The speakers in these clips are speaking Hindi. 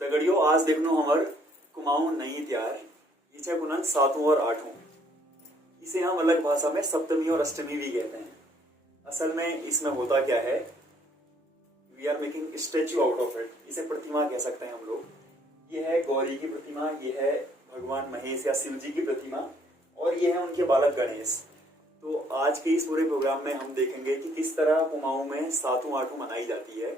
दगड़ियों आज देखनो हमर कुमाऊं नहीं तैयार ये छे कुनन सातों और आठों। इसे हम अलग भाषा में सप्तमी और अष्टमी भी कहते हैं। असल में इसमें होता क्या है, we are making statue out of it. इसे प्रतिमा कह सकते हैं हम लोग। ये है गौरी की प्रतिमा, ये है भगवान महेश या शिव जी की प्रतिमा, और ये है उनके बालक गणेश। तो आज के इस पूरे प्रोग्राम में हम देखेंगे कि किस तरह कुमाऊं में सातों आठों मनाई जाती है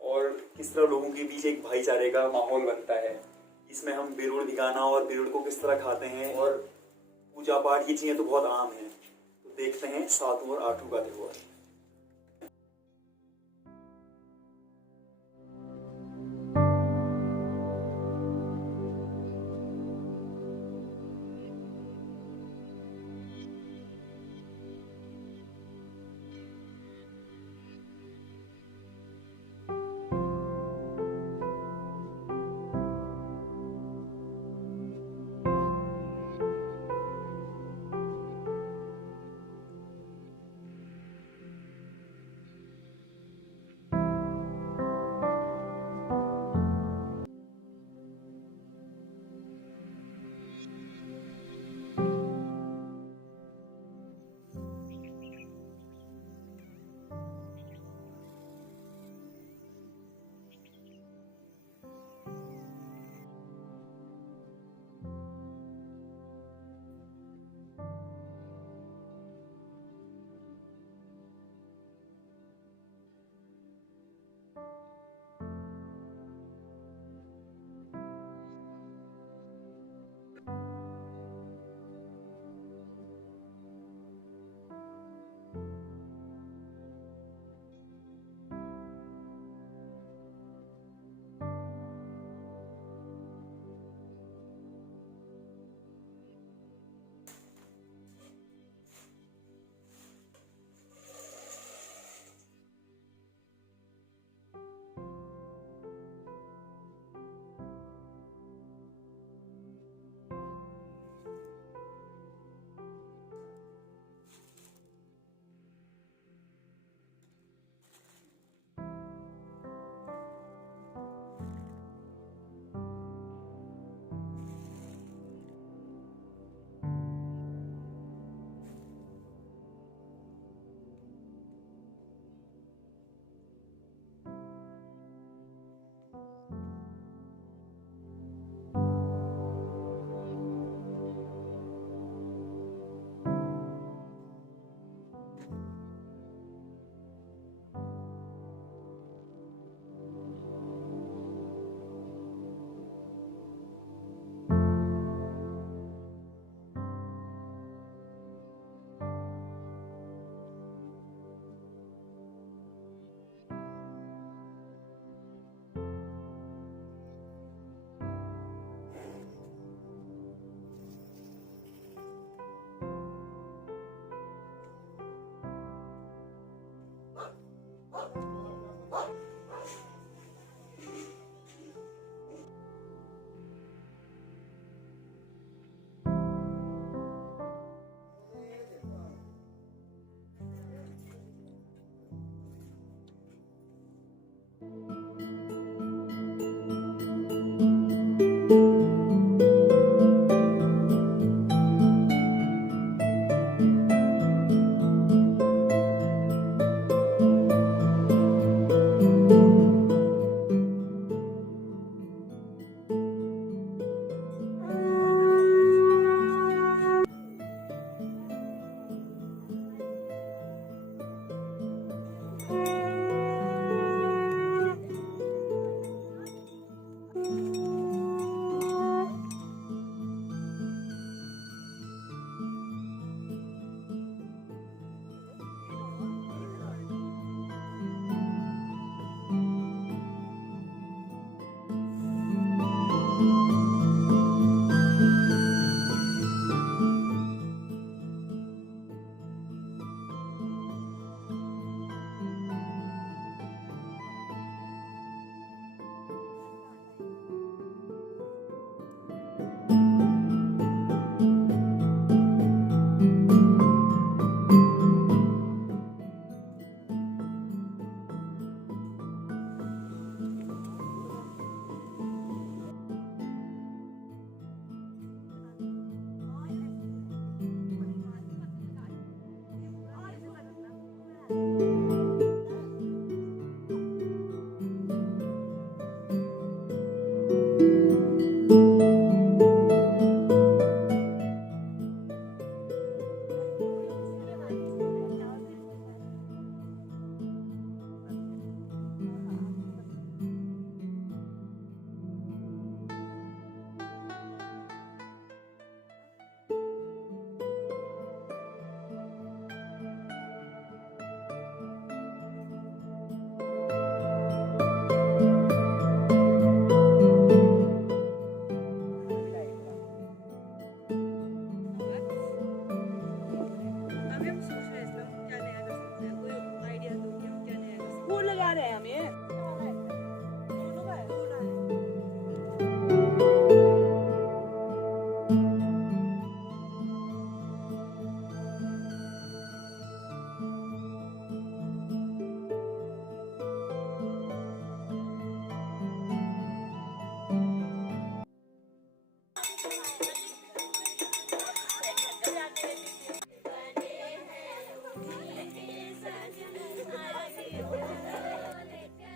और किस तरह लोगों के बीच एक भाईचारे का माहौल बनता है। इसमें हम बिरुड़ भिगाना और बिरुड़ को किस तरह खाते हैं और पूजा पाठ, ये चीजें तो बहुत आम है। तो देखते हैं सातों और आठों का त्योहार।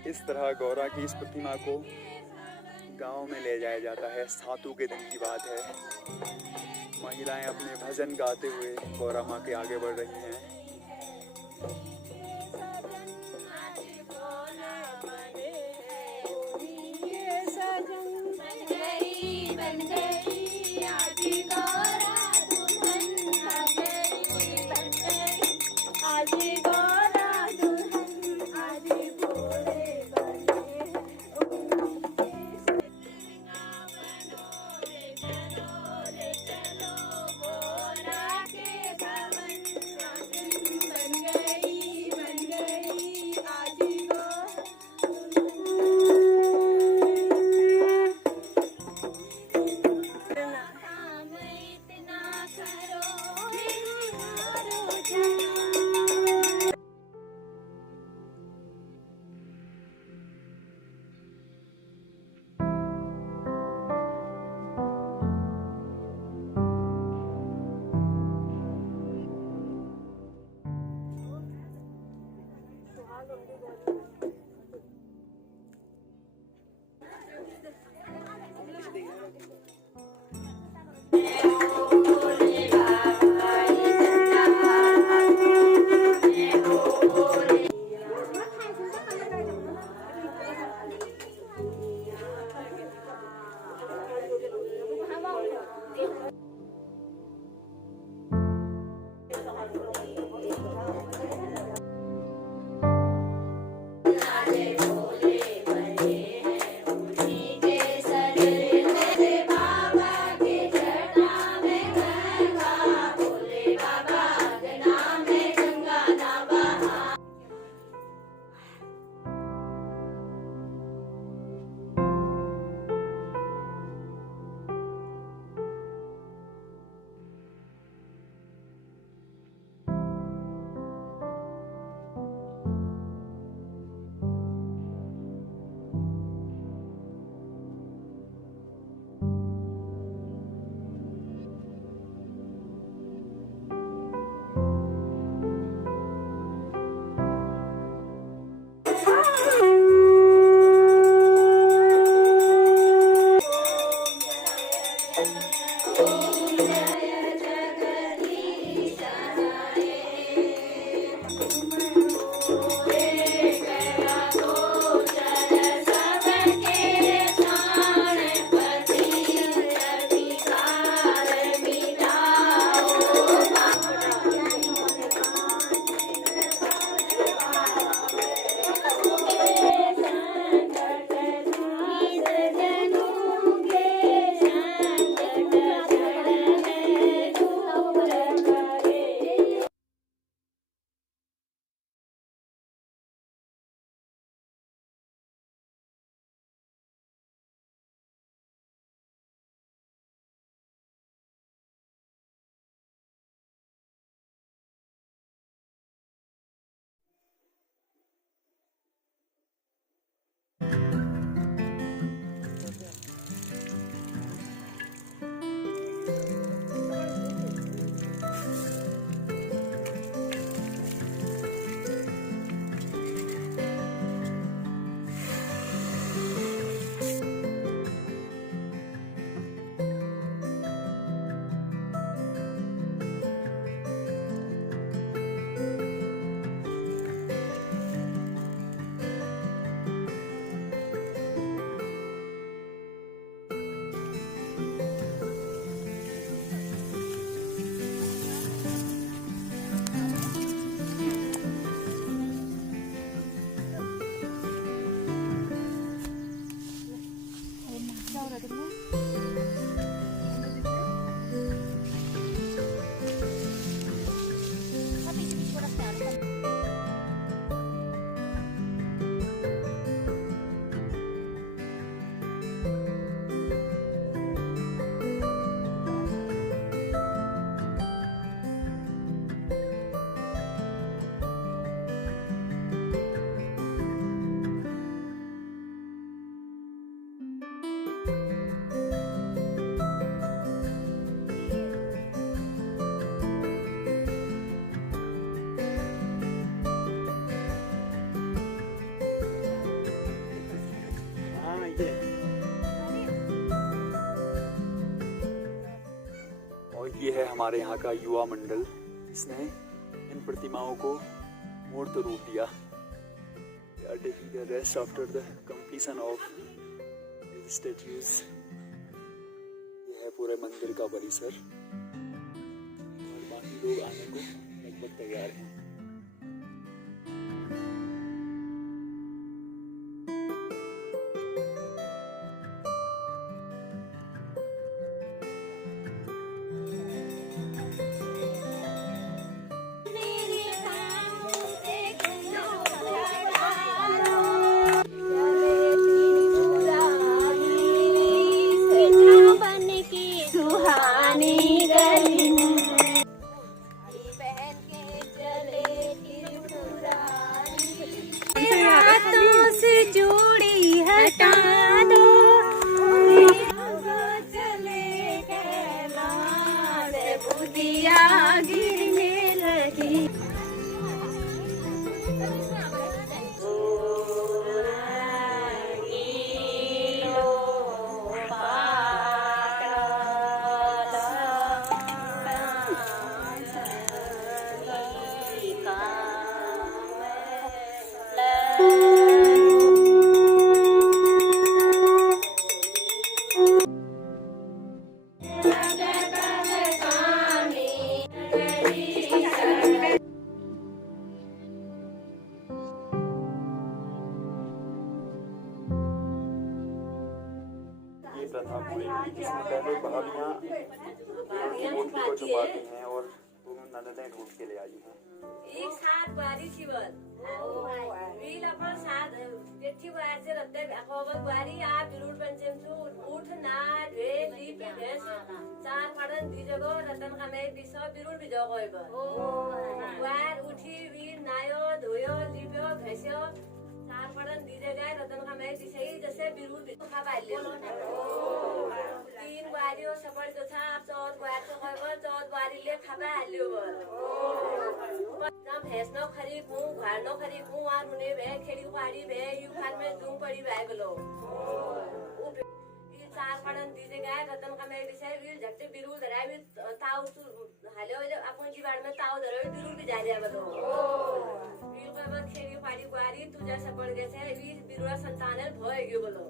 इस तरह गौरा की इस प्रतिमा को गांव में ले जाया जाता है। सातों के दिन की बात है। महिलाएं अपने भजन गाते हुए गौरा माँ के आगे बढ़ रही हैं। हमारे यहाँ का युवा मंडल, इसने इन प्रतिमाओं को मूर्त रूप दिया। We are taking a rest after the completion of these statues. ये है पूरे मंदिर का परिसर और बाकी लोग आने को लगभग तैयार हैं। प्रथा पूरी हुई जिसमें पहले बहालियाँ मूर्ति को छुपाती हैं और दोनों ननदें ढूंढ के ले आई हैं। एक साथ बारी शिवल वील अपन साथ जेठी बार से रत्ते अकोबल बारी आ बिरुड़ पंचम सु उठ ना ढे दीप भेस चार पड़न दिजगो रतन कमे बिसो बिरुड़ बिजो गइब वार उठी वीर नायो धोयो दीपयो भेसयो चार पड़न दिजगा रतन कमे दिसई जैसे बिरुड़ बिजो खाबाल्यो तीन बारियो सफल तो था चौथ बार तो गइब चौथ बारी ले खाबाल्यो भैंस नो खरी हूँ घर नो खरी हूँ आर मुने बे खेड़ी पाड़ी बे यू खान में दूं पड़ी बे गलो ये चार पड़न दीजे गाय रतन का मैं दिसे वीर झटते बिरुल धराय भी ताऊ तू हालो अपन जी बाड़ में ताऊ धरे बिरुल भी जा रिया गलो वीर को बस खेड़ी पाड़ी बारी तुझा सपड़ गए से वीर बिरुला संतान भय गयो गलो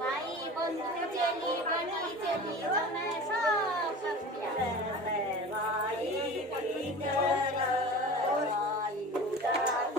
भाई बंधु चली बनी चली जमे सब भाई भीतर भाई उदार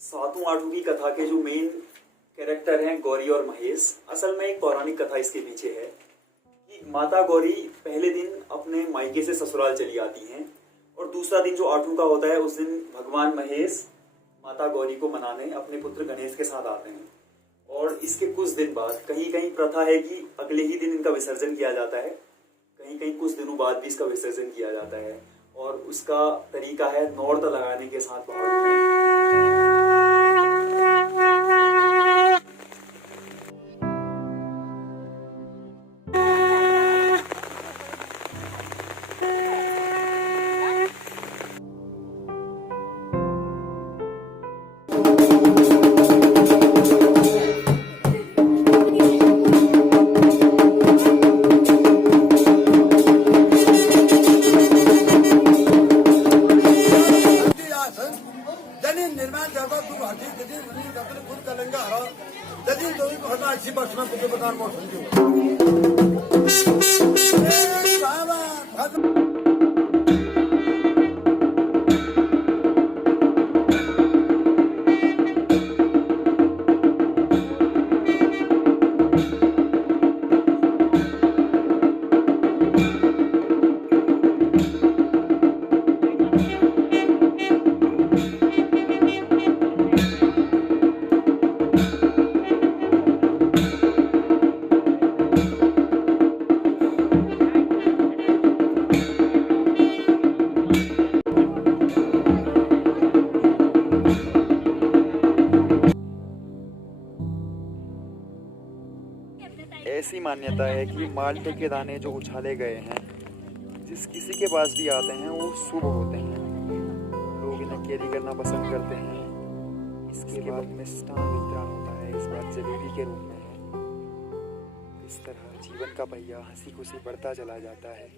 सातों आठों की कथा के जो मेन कैरेक्टर हैं गौरी और महेश, असल में एक पौराणिक कथा इसके पीछे है कि माता गौरी पहले दिन अपने मायके से ससुराल चली आती हैं और दूसरा दिन जो आठों का होता है उस दिन भगवान महेश माता गौरी को मनाने अपने पुत्र गणेश के साथ आते हैं। और इसके कुछ दिन बाद कहीं कहीं प्रथा है कि अगले ही दिन इनका विसर्जन किया जाता है, कहीं कहीं कुछ दिनों बाद भी इसका विसर्जन किया जाता है। और उसका तरीका है नौर्त लगाने के साथ पहाड़। निर्माण करता तू हाथी जदीन खुद कलंगा हरा जदीन तो हटा अच्छी बस में कुछ बता मौसम ऐसी मान्यता है कि माल्टे के दाने जो उछाले गए हैं जिस किसी के पास भी आते हैं वो शुभ होते हैं। लोग इन्हें कैरी करना पसंद करते हैं। इसके बाद मिष्ठान वितरण होता है, इस बार जलेबी के रूप में है। इस तरह जीवन का पहिया हंसी खुशी बढ़ता चला जाता है।